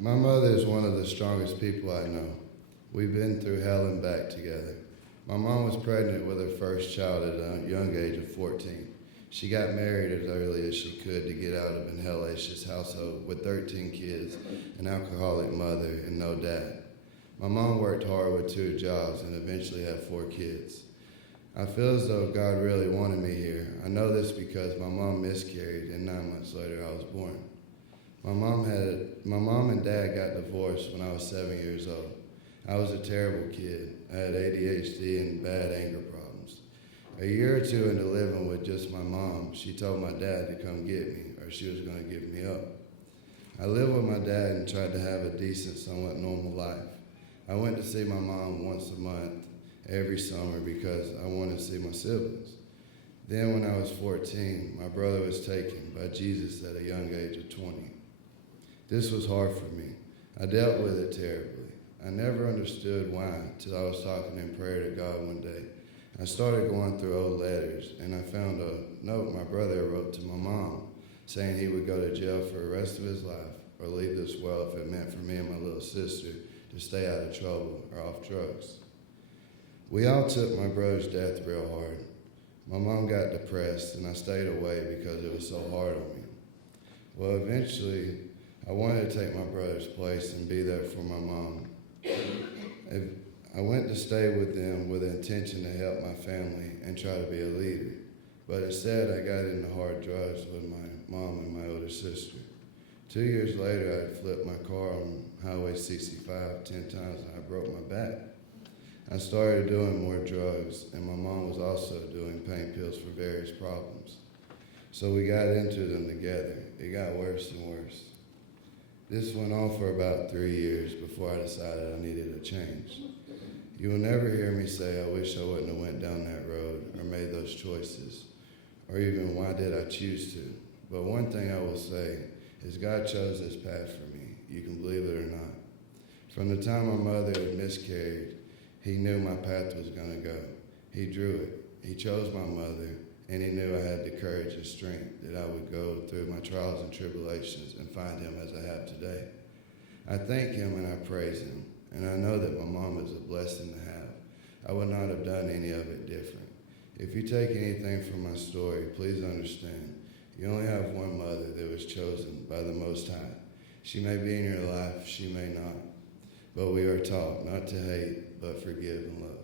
My mother is one of the strongest people I know. We've been through hell and back together. My mom was pregnant with her first child at a young age of 14. She got married as early as she could to get out of an hellacious household with 13 kids, an alcoholic mother, and no dad. My mom worked hard with 2 jobs and eventually had 4 kids. I feel as though God really wanted me here. I know this because my mom miscarried and 9 months later I was born. My mom and dad got divorced when I was 7 years old. I was a terrible kid. I had ADHD and bad anger problems. A year or 2 into living with just my mom, she told my dad to come get me or she was going to give me up. I lived with my dad and tried to have a decent, somewhat normal life. I went to see my mom once a month every summer because I wanted to see my siblings. Then when I was 14, my brother was taken by Jesus at a young age of 20. This was hard for me. I dealt with it terribly. I never understood why till I was talking in prayer to God one day. I started going through old letters and I found a note my brother wrote to my mom saying he would go to jail for the rest of his life or leave this world if it meant for me and my little sister to stay out of trouble or off drugs. We all took my brother's death real hard. My mom got depressed and I stayed away because it was so hard on me. Well, eventually, I wanted to take my brother's place and be there for my mom. I went to stay with them with the intention to help my family and try to be a leader. But instead, I got into hard drugs with my mom and my older sister. 2 years later, I flipped my car on Highway 65 10 times and I broke my back. I started doing more drugs, and my mom was also doing pain pills for various problems. So we got into them together. It got worse and worse. This went on for about 3 years before I decided I needed a change. You will never hear me say I wish I wouldn't have went down that road or made those choices, or even why did I choose to. But one thing I will say is God chose this path for me. You can believe it or not. From the time my mother had miscarried, he knew my path was going to go. He drew it. He chose my mother, and he knew I had the courage and strength that I would go through my trials and tribulations and find him as I have today. I thank him and I praise him, and I know that my mom is a blessing to have. I would not have done any of it different. If you take anything from my story, please understand, you only have one mother that was chosen by the Most High. She may be in your life, she may not. But we are taught not to hate, but forgive and love.